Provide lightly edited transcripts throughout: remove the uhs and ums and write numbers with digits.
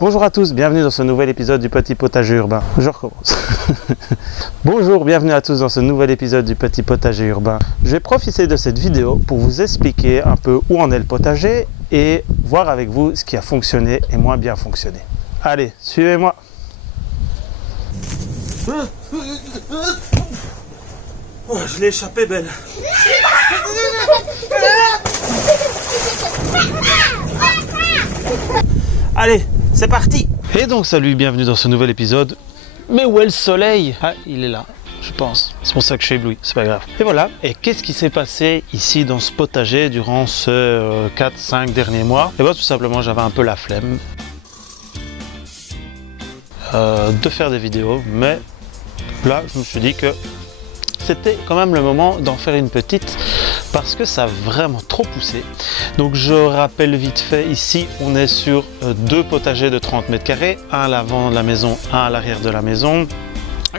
Bonjour à tous, bienvenue dans ce nouvel épisode du Petit Potager Urbain. Je recommence. Bonjour, bienvenue à tous dans ce nouvel épisode du Petit Potager Urbain. Je vais profiter de cette vidéo pour vous expliquer un peu où en est le potager et voir avec vous ce qui a fonctionné et moins bien fonctionné. Allez, suivez-moi. Oh, je l'ai échappé, belle. Allez, c'est parti! Et donc salut, bienvenue dans ce nouvel épisode. Mais où est le soleil? Ah, il est là, je pense. C'est pour ça que je suis ébloui, c'est pas grave. Et voilà, et qu'est-ce qui s'est passé ici dans ce potager durant ce 4-5 derniers mois? Et bien tout simplement, j'avais un peu la flemme de faire des vidéos, mais là, je me suis dit que c'était quand même le moment d'en faire une petite parce que ça a vraiment trop poussé. Donc je rappelle vite fait, ici on est sur deux potagers de 30 mètres carrés, un à l'avant de la maison, un à l'arrière de la maison.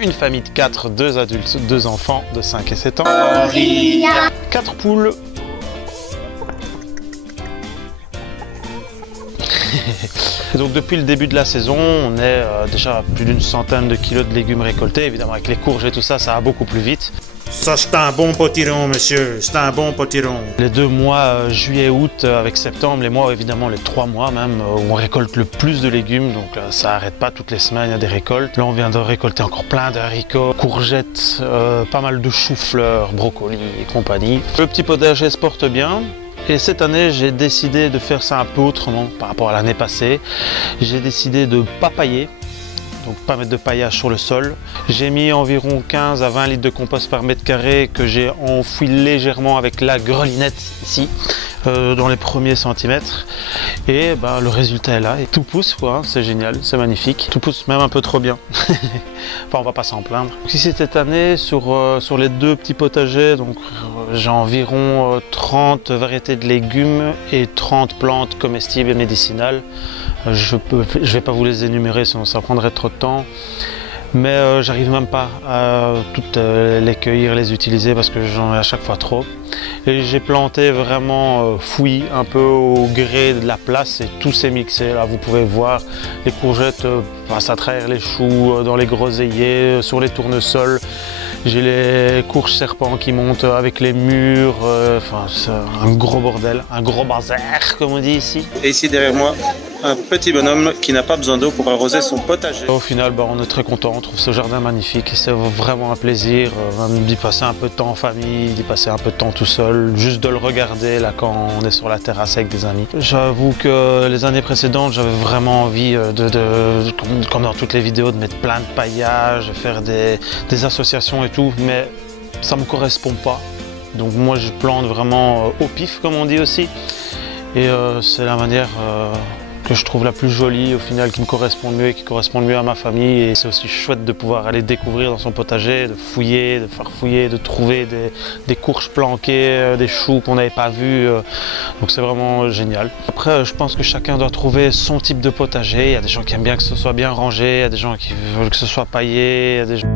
Une famille de 4, 2 adultes, 2 enfants de 5 et 7 ans. 4 poules. Donc depuis le début de la saison, on est déjà à plus d'une centaine de kilos de légumes récoltés. Évidemment avec les courges et tout ça, ça va beaucoup plus vite. Ça c'est un bon potiron, monsieur, c'est un bon potiron. Les 2 mois, juillet, août, avec septembre, les mois, évidemment les 3 mois même, où on récolte le plus de légumes, donc ça n'arrête pas toutes les semaines, il y a des récoltes. Là on vient de récolter encore plein de haricots, courgettes, pas mal de choux-fleurs, brocolis et compagnie. Le petit potager se porte bien. Et cette année, j'ai décidé de faire ça un peu autrement par rapport à l'année passée. J'ai décidé de ne pas pailler, donc pas mettre de paillage sur le sol. J'ai mis environ 15 à 20 litres de compost par mètre carré que j'ai enfoui légèrement avec la grelinette ici, dans les premiers centimètres. Et ben, le résultat est là, et tout pousse quoi, c'est génial, c'est magnifique. Tout pousse même un peu trop bien. Enfin, on va pas s'en plaindre. Donc, ici cette année, sur les 2 petits potagers, donc j'ai environ 30 variétés de légumes et 30 plantes comestibles et médicinales. Je vais pas vous les énumérer, sinon ça prendrait trop de temps. Mais j'arrive même pas à toutes les cueillir, les utiliser parce que j'en ai à chaque fois trop. Et j'ai planté vraiment fouillis un peu au gré de la place et tout s'est mixé. Là vous pouvez voir les courgettes passent à travers les choux, dans les groseilliers, sur les tournesols. J'ai les courges serpents qui montent avec les murs, enfin c'est un gros bordel, un gros bazar comme on dit ici. Et ici derrière moi, un petit bonhomme qui n'a pas besoin d'eau pour arroser son potager. Au final, bah, on est très content, on trouve ce jardin magnifique, c'est vraiment un plaisir d'y passer un peu de temps en famille, d'y passer un peu de temps tout seul, juste de le regarder là quand on est sur la terrasse avec des amis. J'avoue que les années précédentes, j'avais vraiment envie comme dans toutes les vidéos, de mettre plein de paillage, de faire des associations et tout, mais ça me correspond pas. Donc moi je plante vraiment au pif comme on dit aussi, et c'est la manière que je trouve la plus jolie au final, qui me correspond mieux et qui correspond mieux à ma famille. Et c'est aussi chouette de pouvoir aller découvrir dans son potager, de fouiller, de farfouiller, de trouver des courges planquées, des choux qu'on n'avait pas vus. Donc c'est vraiment génial. Après je pense que chacun doit trouver son type de potager. Il y a des gens qui aiment bien que ce soit bien rangé, il y a des gens qui veulent que ce soit paillé, il y a des gens...